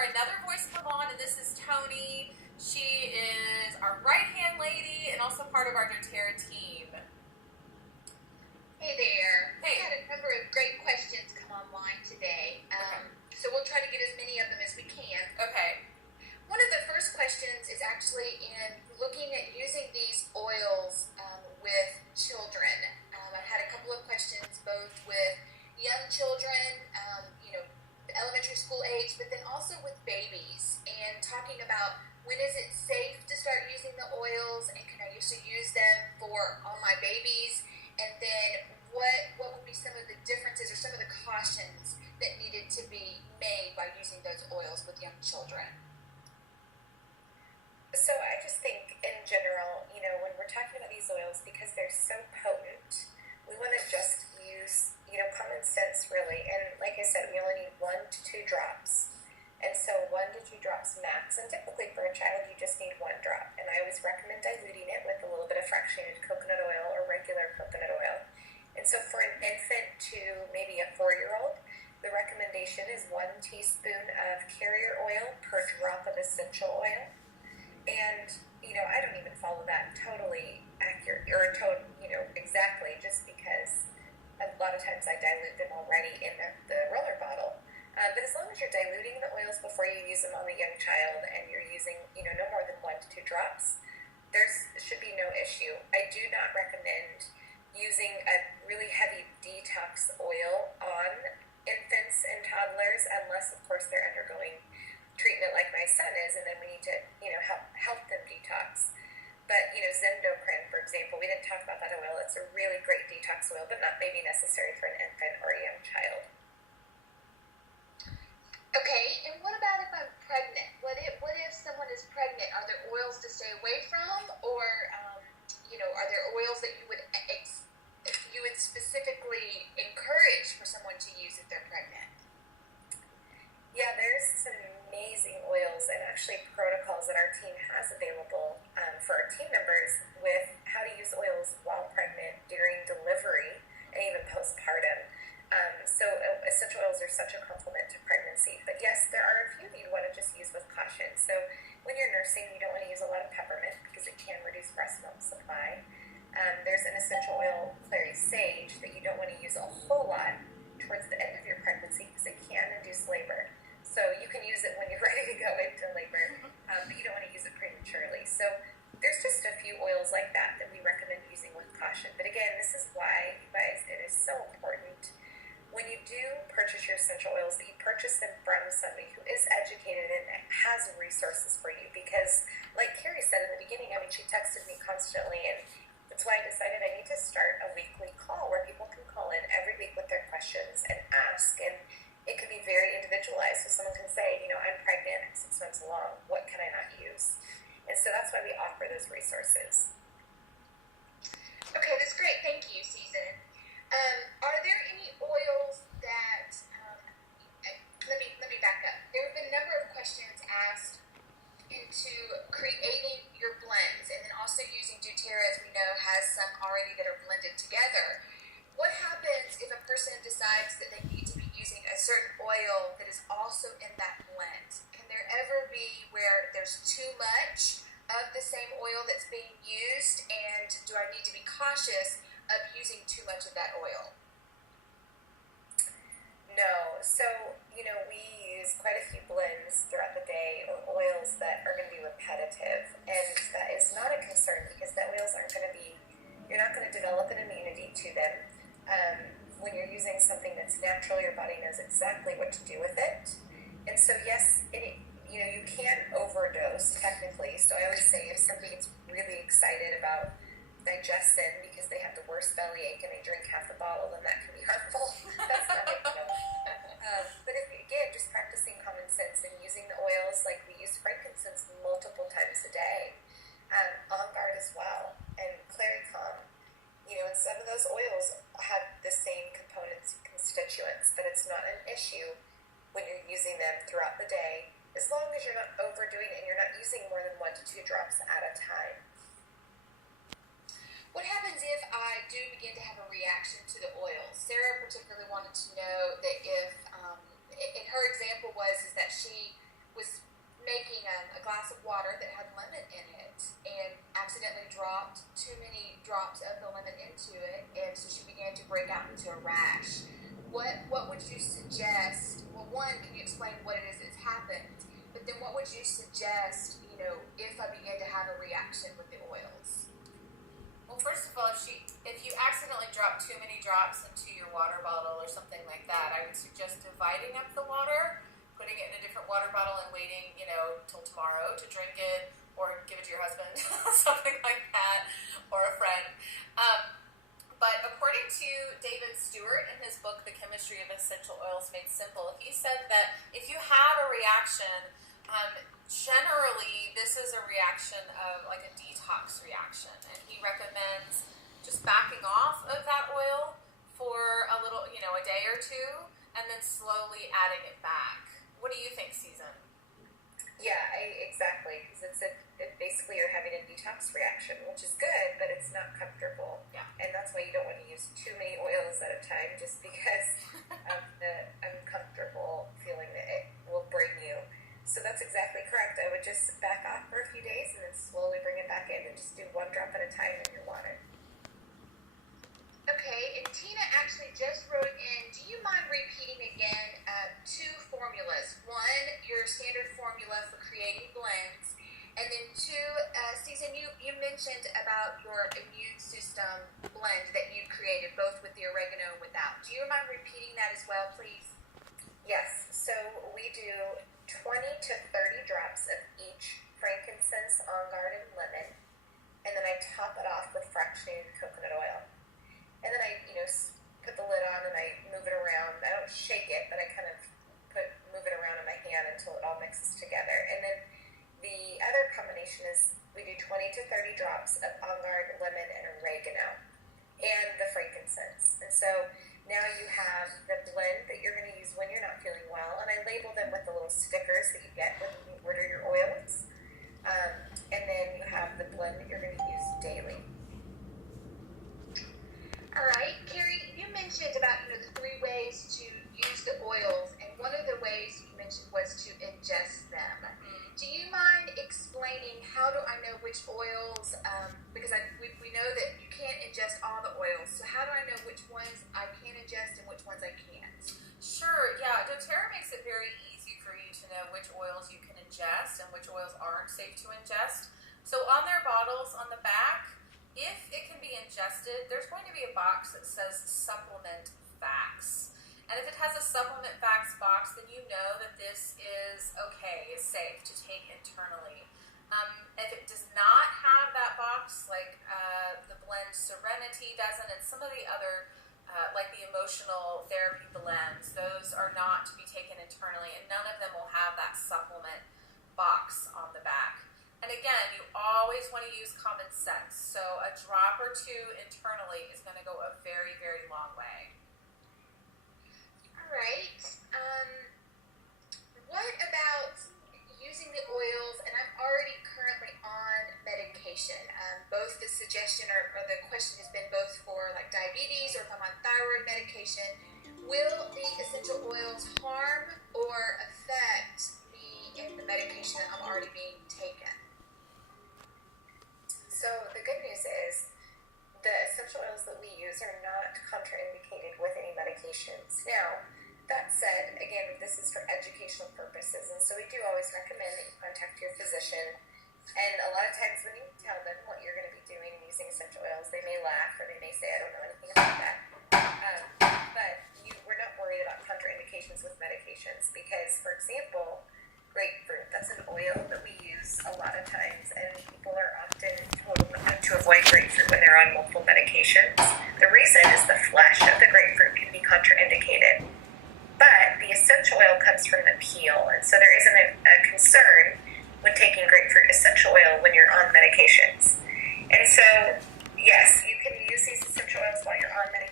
for another voice of Milan, and this is Tony. She is our right-hand lady and also part of our doTERRA team. Hey there. Hey. We had a number of great questions come online today, so we'll try to get as many of them as we can. Okay. One of the first questions is actually in looking at using these oils with children. I've had a couple of questions both with young children, elementary school age, but then also with babies, and talking about when is it safe to start using the oils, and can I used to use them for all my babies, and then what would be some of the differences or some of the cautions that needed to be made by using those oils with young children. So I just think in general, when we're talking about these oils, because they're so potent, we want to just use, common sense really. And like I said, we only need 1 to 2 drops. And so 1 to 2 drops max. And typically for a child, you just need 1 drop. And I always recommend diluting it with a little bit of fractionated coconut oil or regular coconut oil. And so for an infant to maybe a 4-year-old, the recommendation is 1 teaspoon of carrier oil per drop of essential oil. And, I don't even follow that totally accurate or exactly, just because a lot of times I dilute them already in the roller bottle. But as long as you're diluting the oils before you use them on a young child and you're using, no more than 1 to 2 drops, there should be no issue. I do not recommend using a really heavy detox oil on infants and toddlers unless, of course, they're undergoing treatment like my son is, and then we need to, help them detox. But, Zendocrine, for example, we didn't talk about that oil. It's a really great detox oil, but not maybe necessary for an infant or a young child. Okay, and what about if I'm pregnant? What if someone is pregnant? Are there oils to stay away from, or are there oils that you would specifically encourage for someone to use if they're pregnant? Yeah, there's some amazing oils and actually protocols that our team has available for our team members with how to use oils while pregnant, during delivery, and even postpartum. So essential oils are such a complement to pregnancy. But yes, there are a few that you want to just use with caution. So when you're nursing, you don't want to use a lot of peppermint because it can reduce breast milk supply. There's an essential oil, clary sage, that you don't want to use a whole lot towards the end of your pregnancy because it can induce labor. So you can use it when you're ready to go into labor, but you don't want to use it prematurely. So there's just a few oils like that we recommend using with caution. But again, this is why, you guys, it is so important when you do purchase your essential oils that you purchase them from somebody who is educated and has resources for you. Because like Carrie said in the beginning, she texted me constantly, and that's why I decided I need to start a weekly call where people can call in every week with their questions and ask, and it can be very individualized. So someone can say, I'm pregnant, 6 months along, what can I not use? And so that's why we offer those resources. Okay, that's great. Thank you, Susan. Are there any oils that, let me back up. There have been a number of questions asked into creating your blends, and then also using doTERRA, as we know, has some already that are blended together. What happens if a person decides that they need to be using a certain oil that is also in that blend? Can there ever be where there's too much of the same oil that's being used, and do I need to be cautious of using too much of that oil? No. So, we use quite a few blends throughout the day, or oils that are going to be repetitive, and that is not a concern because the oils aren't going to be, you're not going to develop an immunity to them. When you're using something that's natural, your body knows exactly what to do with it. And so, yes, you can overdose technically. So I always say if somebody gets really excited about digestin because they have the worst belly ache and they drink half the bottle, then that can be harmful. That's not ideal. But if, again, just practicing common sense and using the oils, like we use frankincense multiple times a day, On Guard as well, and Clary Calm. And some of those oils have the same components and constituents, but it's not an issue when you're using them throughout the day, as long as you're not overdoing it and you're not using more than 1 to 2 drops at a time. What happens if I do begin to have a reaction to the oil? Sarah particularly wanted to know that if, and her example was that she was making a glass of water that had lemon in it and accidentally dropped too many drops of the lemon into it, and so she began to break out into a rash. What would you suggest? Well, one, can you explain what it is that's happened? But then what would you suggest, if I begin to have a reaction with the oils? Well, first of all, if you accidentally drop too many drops into your water bottle or something like that, I would suggest dividing up the water, putting it in a different water bottle and waiting, till tomorrow to drink it or give it to your husband, something like that, or a friend. But according to David Stewart in his book, The Chemistry of Essential Oils Made Simple, he said that if you have a reaction, generally this is a reaction of like a detox reaction. And he recommends just backing off of that oil for a little, a day or two, and then slowly adding it back. What do you think, Susan? Yeah, exactly. Because basically you're having a detox reaction, which is good, but it's not comfortable. Yeah. And that's why you don't want to use too many oils at a time, just because of the uncomfortable feeling that it will bring you. So that's exactly correct. I would just back off for a few days and then slowly bring it back in and just do one drop at a time in your water. Okay, and Tina actually just wrote in, do you mind repeating again two formulas? One, your standard formula for creating blends, and then two, Susan, you mentioned about your immune system blend that you created, both with the oregano and without. Do you mind repeating that as well, please? Yes, so we do 20 to 30 drops of each frankincense, on guard, and lemon, and then I top it off with fractionated coconut oil. And then I, put the lid on and I move it around. I don't shake it, but I kind of move it around in my hand until it all mixes together. And then the other combination is we do 20 to 30 drops of on guard, lemon, and oregano, and the frankincense. And so now you have the blend that you're going to use when you're not feeling well, and I label them with the little stickers that you get when you order your oils. And then you have the blend that you're going to use daily. All right, Carrie, you mentioned about the 3 ways to use the oils, and one of the ways you mentioned was to ingest them. Mm-hmm. Do you mind explaining how do I know which oils? Because we know that you can't ingest all the oils, so how do I know which ones I can ingest and which ones I can't? Sure, yeah. doTERRA makes it very easy for you to know which oils you can ingest and which oils aren't safe to ingest. So on their bottles, on the back, if it can be ingested, there's going to be a box that says supplement facts. And if it has a supplement facts box, then you know that this is okay, is safe to take internally. If it does not have that box, like the blend Serenity doesn't, and some of the other, like the emotional therapy blends, those are not to be taken internally, and none of them will have that supplement box on the back. And again, you always want to use common sense. So a drop or two internally is going to go a very, very long way. All right. What about using the oils? And I'm already currently on medication. Both the suggestion or the question has been both for like diabetes or if I'm on thyroid medication. Will the essential oils harm or affect me in the medication that I'm already being taken? So the good news is the essential oils that we use are not contraindicated with any medications. Now, that said, again, this is for educational purposes, and so we do always recommend that you contact your physician. And a lot of times when you tell them what you're going to be doing using essential oils, they may laugh or they may say, I don't know anything about that. But we're not worried about contraindications with medications because, for example, grapefruit, that's an oil that we use a lot of times, and people are often told to avoid grapefruit when they're on multiple medications. The reason is the flesh of the grapefruit can be contraindicated, but the essential oil comes from the peel, and so there isn't a concern when taking grapefruit essential oil when you're on medications. And so, yes, you can use these essential oils while you're on medication.